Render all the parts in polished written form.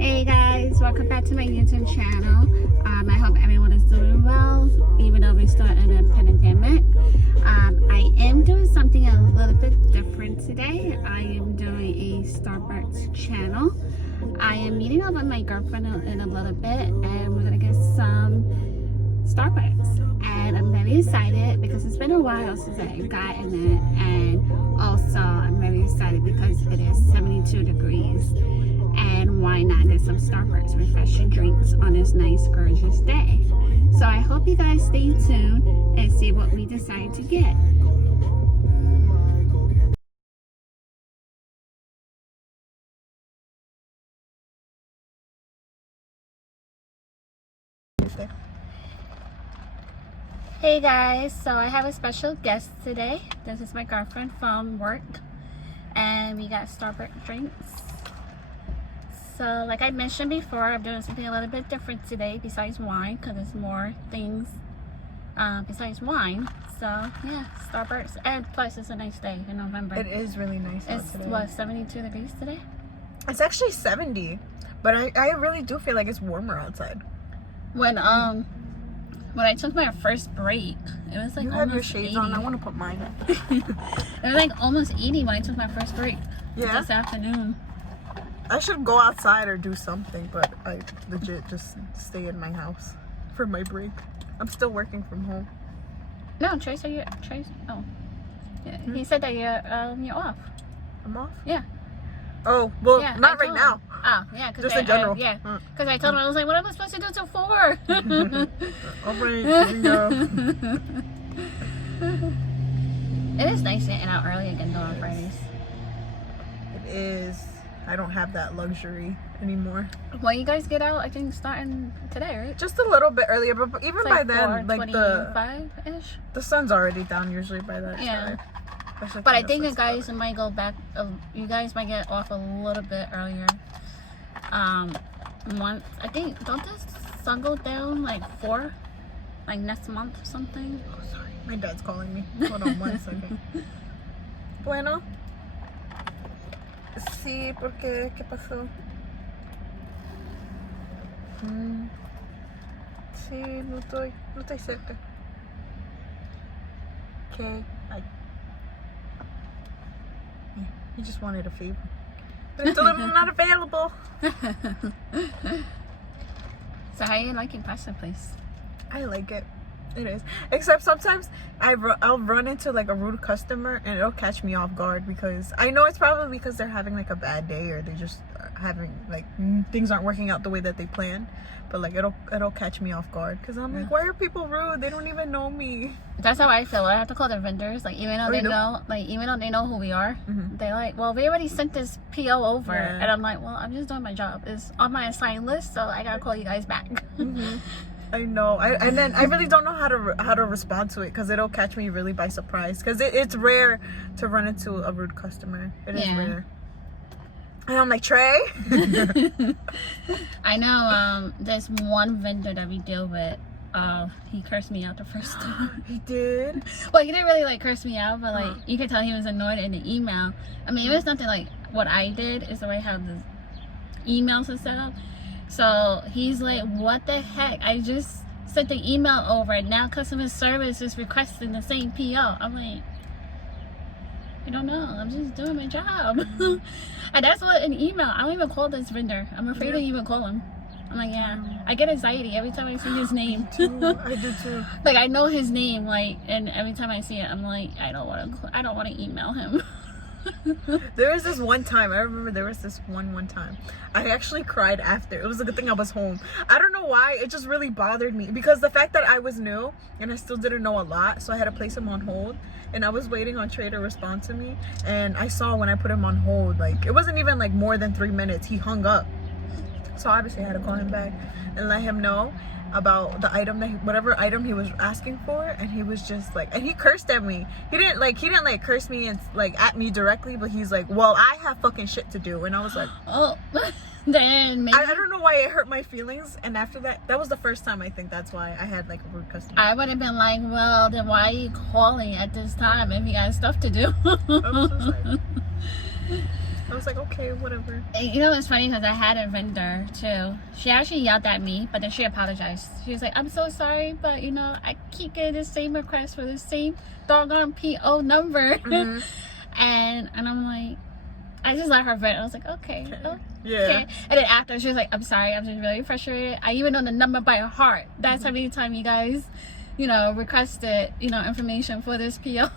Hey guys, welcome back to my YouTube channel. I hope everyone is doing well, even though we're still in a pandemic. I am doing something a little bit different today. I am doing a Starbucks channel. I am meeting up with my girlfriend in a little bit, and we're gonna get some Starbucks. And I'm very excited because it's been a while since I've gotten it, and also I'm very excited because it is 72 degrees. And why not get some Starbucks refreshing drinks on this nice gorgeous day? So I hope you guys stay tuned and see what we decide to get. Hey guys, so I have a special guest today. This is my girlfriend from work, and we got Starbucks drinks. So like I mentioned before, I'm doing something a little bit different today besides wine, because there's more things besides wine. So yeah, Starbucks, and plus it's a nice day in November. It is really nice out It's today. what, 72 degrees today? It's actually 70, but I really do feel like it's warmer outside. When I took my first break, it was like You almost have your shades 80. on. I want to put mine on. It was like almost 80 when I took my first break. Yeah? This afternoon. I should go outside or do something, but I legit just stay in my house for my break. I'm still working from home. No, Trace, oh. Yeah, he said that you're off. I'm off? Yeah. Oh, well, Yeah, not I right told now. him. Oh, yeah. Cause Just in general. yeah. Because I told him, I was like, what am I supposed to do till 4? All right, here we go. It is nice getting out early again though on Fridays. It is. I don't have that luxury anymore. Well, you guys get out, I think, starting today, right? Just a little bit earlier, but even It's by like then, like 4:25-ish. the sun's already down usually by that Yeah. time. Especially But I the think you sun's guys out. might go back. You guys might get off a little bit earlier. I think, don't the sun go down like 4, like next month or something? Oh, sorry. My dad's calling me. Hold on 1 second. Bueno. Sí, porque ¿qué pasó? Sí, no estoy cerca. Okay. He just wanted a favor. But I told him I'm not available. So how are you liking pasta place? I like it. It is. Except sometimes I'll run into like a rude customer and it'll catch me off guard because I know it's probably because they're having like a bad day or they just are having like things aren't working out the way that they planned. But like it'll catch me off guard because I'm like, why are people rude? They don't even know me. That's how I feel. I have to call the vendors, like even though Oh, they you do? know, like even though they know who we are, they're like, well, we already sent this PO over, Yeah. and I'm like, well, I'm just doing my job. It's on my assigned list, so I gotta call you guys back. I know. And then I really don't know how to respond to it because it'll catch me really by surprise because it's rare to run into a rude customer. It is Yeah. rare. And I'm like, Trey. I know. There's one vendor that we deal with. He cursed me out the first time. He did. Well, he didn't really like curse me out, but like you could tell he was annoyed in the email. I mean, it was nothing like what I did. Is the way how the emails are set up. So he's like, "What the heck? I just sent the email over, and now customer service is requesting the same PO." I'm like, I don't know. I'm just doing my job. And that's what an email. I don't even call this vendor. I'm afraid to even call him. I'm like, yeah. I get anxiety every time I see his name. I do too. Like I know his name, like, and every time I see it, I'm like, I don't want to email him. There was this one time, I remember there was this one time. I actually cried after. It was a good thing I was home. I don't know why, it just really bothered me. Because the fact that I was new, and I still didn't know a lot, so I had to place him on hold. And I was waiting on Trey to respond to me. And I saw when I put him on hold, like, it wasn't even like more than 3 minutes. He hung up. So obviously I had to call him back and let him know about the item that whatever item he was asking for, and he was just like, and he cursed at me. He didn't like curse me and like at me directly, but he's like, well, I have fucking shit to do. And I was like, Oh, then maybe I don't know why it hurt my feelings. And after that was the first time, I think that's why I had like a rude customer. I would have been like, well, then why are you calling at this time if you got stuff to do? I was just like, I was like, okay, whatever. You know, it's funny because I had a vendor too. She actually yelled at me, but then she apologized. She was like, I'm so sorry, but you know, I keep getting the same request for the same doggone PO number. Mhm. and I'm like, I just let her vent. I was like, okay. Yeah. Okay. And then after, she was like, I'm sorry, I'm just really frustrated. I even know the number by heart. That's how many times you guys, you know, requested, you know, information for this PO.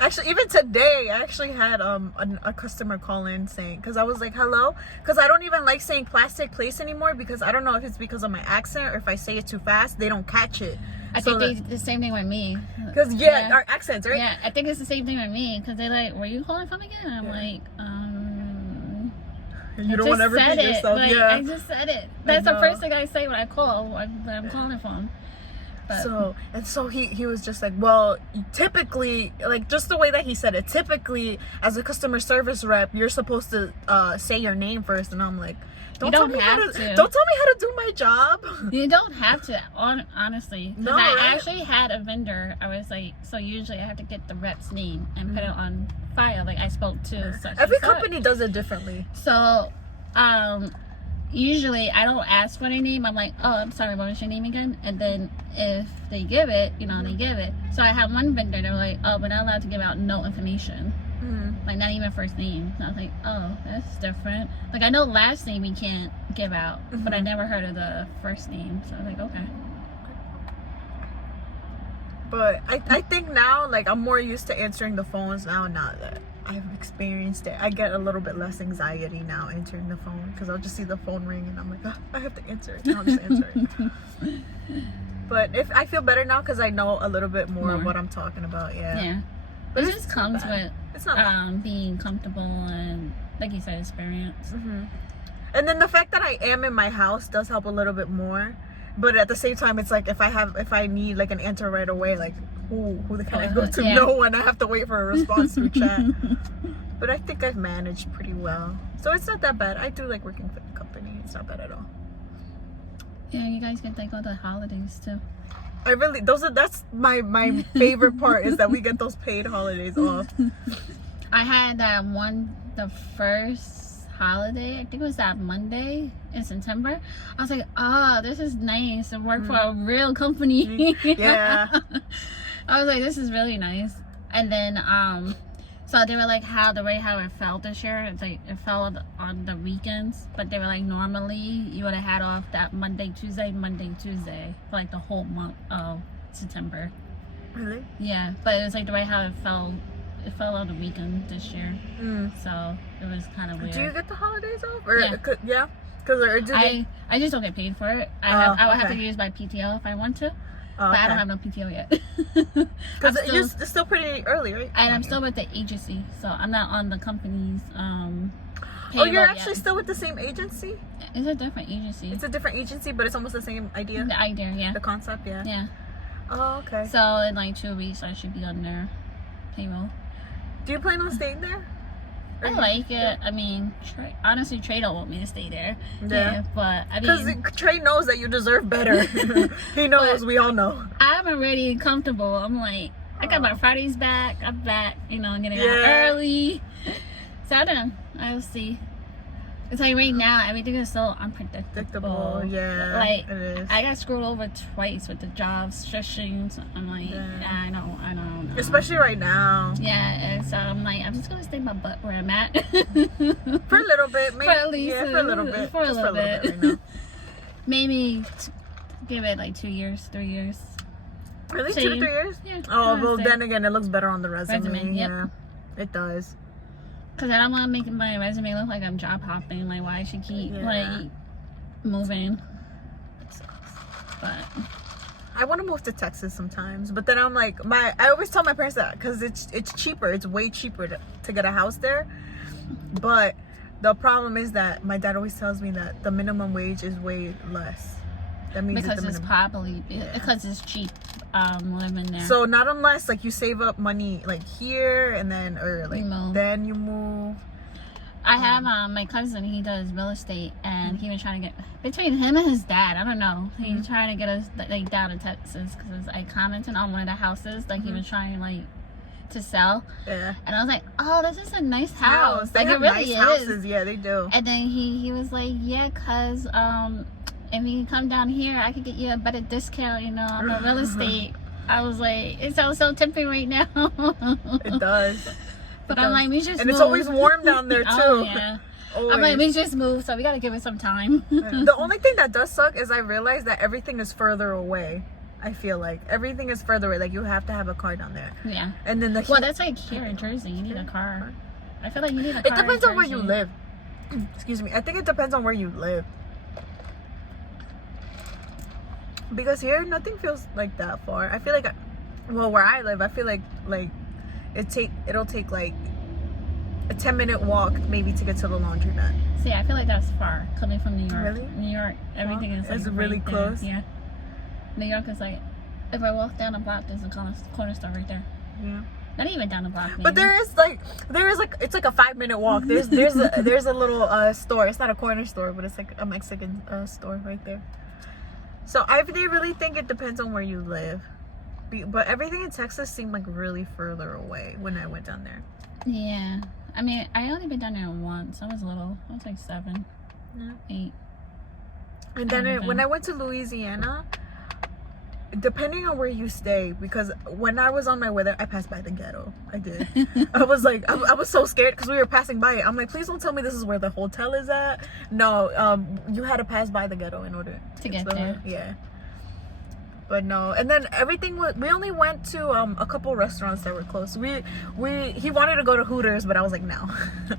Actually, even today, I actually had a customer call in saying, because I was like, hello, because I don't even like saying plastic place anymore, because I don't know if it's because of my accent or if I say it too fast, they don't catch it. I think they did the same thing with me. Because our accents, right? Yeah, I think it's the same thing with me. Because they're like, where you calling from again? I'm like, You don't want to repeat yourself. Like, yeah. I just said it. That's the first thing I say when I call, where I'm calling from. But, So he was just like, well, typically, like, just the way that he said it, typically as a customer service rep, you're supposed to say your name first. And I'm like, don't tell me how to do my job. You don't have to, honestly. No, I right? actually had a vendor. I was like, so usually I have to get the rep's name and put it on file. Like, I spoke to such Every and such. company does it differently. So, usually I don't ask for their name. I'm like, oh, I'm sorry, what was your name again? And then if they give it, you know, they give it. So I had one vendor, they were like, oh, we're not allowed to give out no information. Like, not even first name. So I was like, oh, that's different. Like, I know last name we can't give out, but I never heard of the first name. So I was like, okay. But I think now, like, I'm more used to answering the phones now that I've experienced it. I get a little bit less anxiety now answering the phone, because I'll just see the phone ring and I'm like, oh, I have to answer it. And I'll just answer it. But if I feel better now because I know a little bit more of what I'm talking about. Yeah. But But it just comes with it's not bad. being comfortable and, like you said, experience. And then the fact that I am in my house does help a little bit more. But at the same time, it's like if I need like an answer right away, like who can I go to? Yeah. No one. I have to wait for a response through chat. But I think I've managed pretty well, so it's not that bad. I do like working for the company. It's not bad at all. Yeah, you guys get like all the holidays too. I really that's my favorite part is that we get those paid holidays off. I had that the first holiday, I think it was that Monday in September. I was like, oh, this is nice to work for a real company. Yeah. I was like, this is really nice. And then so they were like, how it fell this year, it's like it fell on the weekends, but they were like, normally you would have had off that Monday Tuesday for like the whole month of September. Really? Yeah, but it was like the way how it fell on the weekend this year. So it was kind of weird. Do you get the holidays off? Or Yeah. Yeah. Because I just don't get paid for it. I would have to use my PTO if I want to, but I don't have no PTO yet. Because it's still pretty early, right? And I'm still with the agency, so I'm not on the company's Oh, you're actually still with the same agency? It's a different agency. It's a different agency, but it's almost the same idea. The idea, yeah. The concept, yeah. Yeah. Oh, okay. So in like 2 weeks, I should be on their payroll. Do you plan on staying there? I like it. I mean, honestly, Trey don't want me to stay there. Yeah. But I Because mean, Trey knows that you deserve better. He knows. We all know. I'm already comfortable. I'm like, I got my Fridays back. I'm back. You know, I'm getting out Yeah. early. So I don't know. I'll see. It's like right now, everything is so unpredictable. Yeah. Like, it is. I got screwed over twice with the job stretching. So I'm like, Yeah. I don't know. Especially right now. Yeah, and so I'm like, I'm just gonna stay my butt where I'm at. For a little bit, maybe. For at least for a little bit. For a Just little bit. right now. Maybe give it like 2 years, 3 years. Really? Same. 2 to 3 years? Yeah. Oh, I'd well, say. then again, it looks better on the resume. Yep. Yeah. It does. Cause I don't want to make my resume look like I'm job hopping. Like, why I should keep like moving. But I want to move to Texas sometimes, but then I'm like, I always tell my parents that because it's cheaper. It's way cheaper to get a house there. But the problem is that my dad always tells me that the minimum wage is way less. That means because the it's minimum. probably because it's cheap living there. So not unless like you save up money like here and then You move. then you move. I have my cousin. He does real estate, and he was trying to get between him and his dad. I don't know. He's trying to get us like down to Texas because I commented on one of the houses. Like he was trying like to sell. Yeah. And I was like, oh, this is a nice house. They Like, have it really nice is. houses. Yeah, they do. And then he was like, yeah, cause if you come down here, I could get you a better discount, you know, on the real estate. I was like, it sounds so tempting right now. It does. But I'm like, we just And moved. it's always warm down there too. Oh, yeah. Always. I'm like, we just moved, so we gotta give it some time. The only thing that does suck is I realize that everything is further away. I feel like everything is further away. Like you have to have a car down there. Yeah. And then the Well, that's like here in Jersey. You need a car. I feel like you need a car. It depends in on where you Jersey. live. Excuse me. I think it depends on where you live. Because here, nothing feels like that far. I feel like, well, where I live, I feel like it'll take like a 10-minute walk maybe to get to the laundromat. See, I feel like that's far coming from New York. Really? New York, everything is like It's really right there. close. Yeah. New York is like, if I walk down the block, there's a corner store right there. Yeah. Not even down the block. Maybe. But there is like it's like a 5-minute walk. There's a little store. It's not a corner store, but it's like a Mexican store right there. So I really think it depends on where you live. But everything in Texas seemed like really further away when I went down there. Yeah. I mean, I only been down there once. I was little. I was like 7, 8. And then when I went to Louisiana, depending on where you stay, because when I was on my way there, I passed by the ghetto. I did. I was like, I was so scared because we were passing by it. I'm like, please don't tell me this is where the hotel is at. No, you had to pass by the ghetto in order To get the there. hood. Yeah. But no, and then everything was. We only went to a couple restaurants that were close. He wanted to go to Hooters, but I was like, no,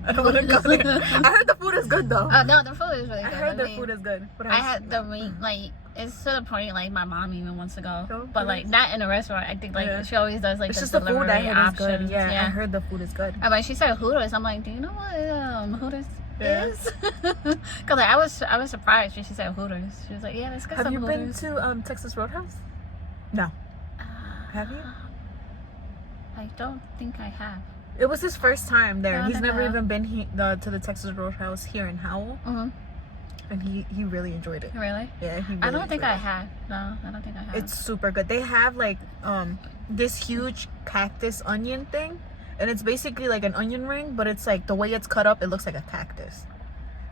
I don't want to go there. I heard the food is good though. No, the food is really good. I heard the mean, food is good. But I had the like it's to the point like my mom even wants to go, Go but like not in a restaurant. I think like Yeah. she always does like it's the just the food delivery I heard is options. good. Yeah, I heard the food is good. But she said Hooters. I'm like, do you know what Hooters Yeah. is? Because like, I was surprised when she said Hooters. She was like, yeah, let's get Have some you been Hooters. to Texas Roadhouse? No. Have you? I don't think I have. It was his first time there. No, He's never never have. even been to the Texas Roadhouse here in Howell, and he really enjoyed it. Really? Yeah, he. Really I don't think enjoyed I it. have. No, I don't think I have. It's super good. They have like this huge cactus onion thing, and it's basically like an onion ring, but it's like the way it's cut up, it looks like a cactus.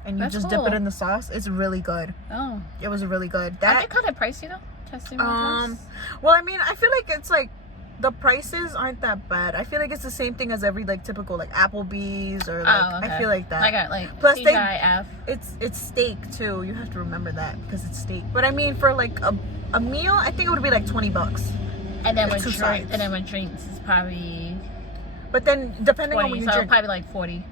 And you That's just dip cool. it in the sauce. It's really good. Oh. It was really good. Are That they kind of pricey though? Testing Roadhouse? well, I mean, I feel like it's like the prices aren't that bad. I feel like it's the same thing as every like typical like Applebee's or like Oh, okay. I feel like that. I got like Plus they- TGIF. It's steak too. You have to remember that because it's steak. But I mean, for like a meal, I think it would be like $20. And then with two drinks, sides. and then with drinks, it's probably But then depending on 20. what you So drink, probably like 40.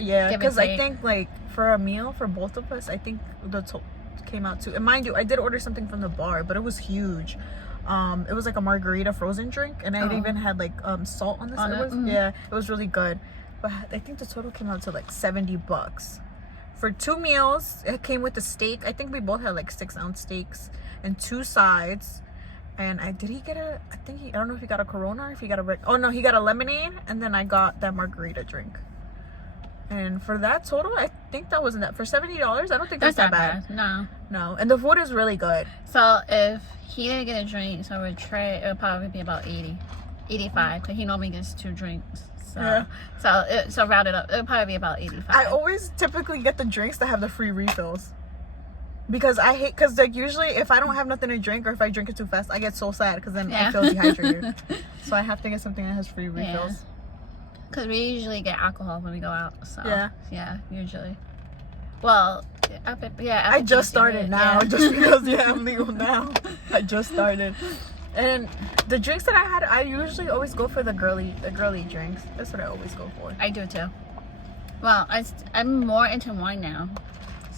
yeah, give or because I take. think like for a meal for both of us, I think the total came out to. And mind you, I did order something from the bar, but it was huge. It was like a margarita frozen drink, and it even had like salt on the On side. it? It was, yeah, it was really good. But I think the total came out to like $70 for 2 meals. It came with the steak. I think we both had like 6-ounce steaks and 2 sides. And I don't know if he got a Corona or if he got he got a lemonade, and then I got that margarita drink. And for that total, I think that wasn't that. For $70, I don't think that's that That's not bad. bad. No. No, and the food is really good. So if he didn't get a drink, so with Trey, it would probably be about 80, 85, because he normally gets 2 drinks. So, Yeah. so round it up, it would probably be about 85. I always typically get the drinks that have the free refills. Because like usually if I don't have nothing to drink or if I drink it too fast, I get so sad because then I feel dehydrated. So I have to get something that has free refills. Because we usually get alcohol when we go out. So Yeah. usually. Well, I just started now, just because I'm legal now. I just started. And the drinks that I had, I usually always go for the girly drinks. That's what I always go for. I do too. Well, I'm more into wine now.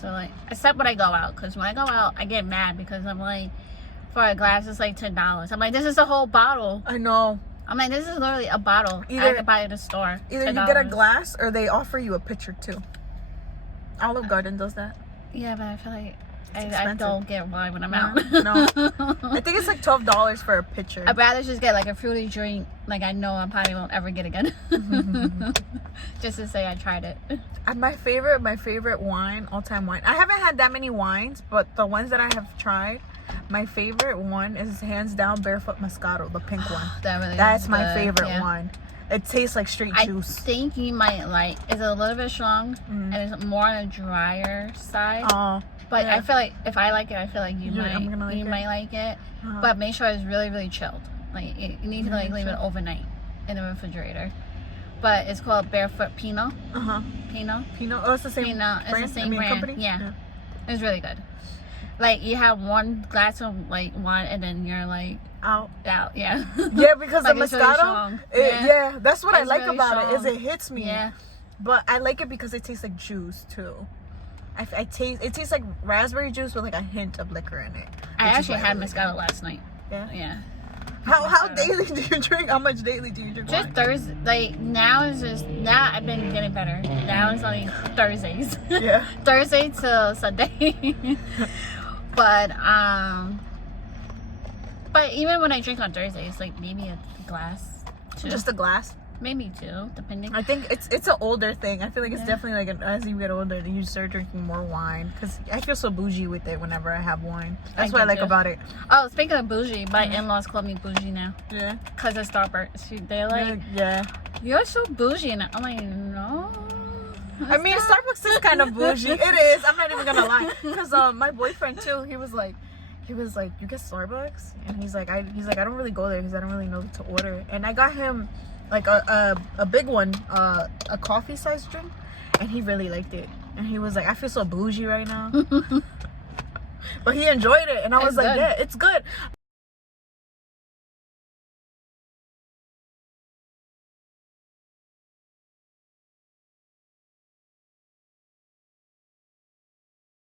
So like, except when I go out, because when I go out, I get mad because I'm like, for a glass it's like $10. I'm like, this is a whole bottle. I know. I'm like, this is literally a bottle. I could buy it at the store. Either $10. you get a glass or they offer you a pitcher too. Olive Garden does that. Yeah, but I feel like I expensive. don't get wine when I'm out. No. I think it's like $12 for a pitcher. I'd rather just get like a fruity drink, like I know I probably won't ever get again. Just to say I tried it. And my favorite wine, all-time wine. I haven't had that many wines, but the ones that I have tried, my favorite one is hands down Barefoot Moscato, the pink one. That really That's is my good, favorite yeah. one. It tastes like straight I juice. think you might like. It's a little bit strong Mm. and it's more on the drier side. Oh, But yeah. I feel like if I like it, I feel like I'm gonna like you it. might like it. Uh-huh. But make sure it's really, really chilled. Like you need to like Really leave it chilled. overnight in the refrigerator. But it's called Barefoot Pinot. Uh-huh. Pinot. Pinot. Oh, it's the same Pinot. It's brand? the same brand. company? Yeah. It's really good. Like you have one glass of like wine and then you're like Out. out. Yeah. Yeah, because Like, the it's really Moscato, strong. yeah, that's what I It's like really about it. Is strong. it hits me. Yeah. But I like it because it tastes like juice too. I taste it tastes like raspberry juice with like a hint of liquor in it. I which is actually why had like it. Moscato last night. Yeah. Yeah. How daily do you drink? How much daily do you drink? Just wine? Thursday. Like now it's just now I've been getting better. Now it's like Thursdays. Yeah. Thursday to Sunday. But even when I drink on Thursdays, like maybe a glass, two, Just a glass. maybe two, depending. I think it's an older thing. I feel like it's Yeah. definitely like as you get older, you start drinking more wine. Cause I feel so bougie with it whenever I have wine. That's what I do like too. about it. Oh, speaking of bougie, my in-laws call me bougie now Yeah. because of Starbucks. They're like, Yeah. "You're so bougie," and I'm like, "No." I mean, Starbucks is kind of bougie. It is. I'm not even gonna lie. Cause my boyfriend too. He was like, you get Starbucks, and he's like, I don't really go there because I don't really know what to order. And I got him like a big one, a coffee sized drink, and he really liked it. And he was like, I feel so bougie right now. But he enjoyed it, and I was It's like, good. yeah, it's good.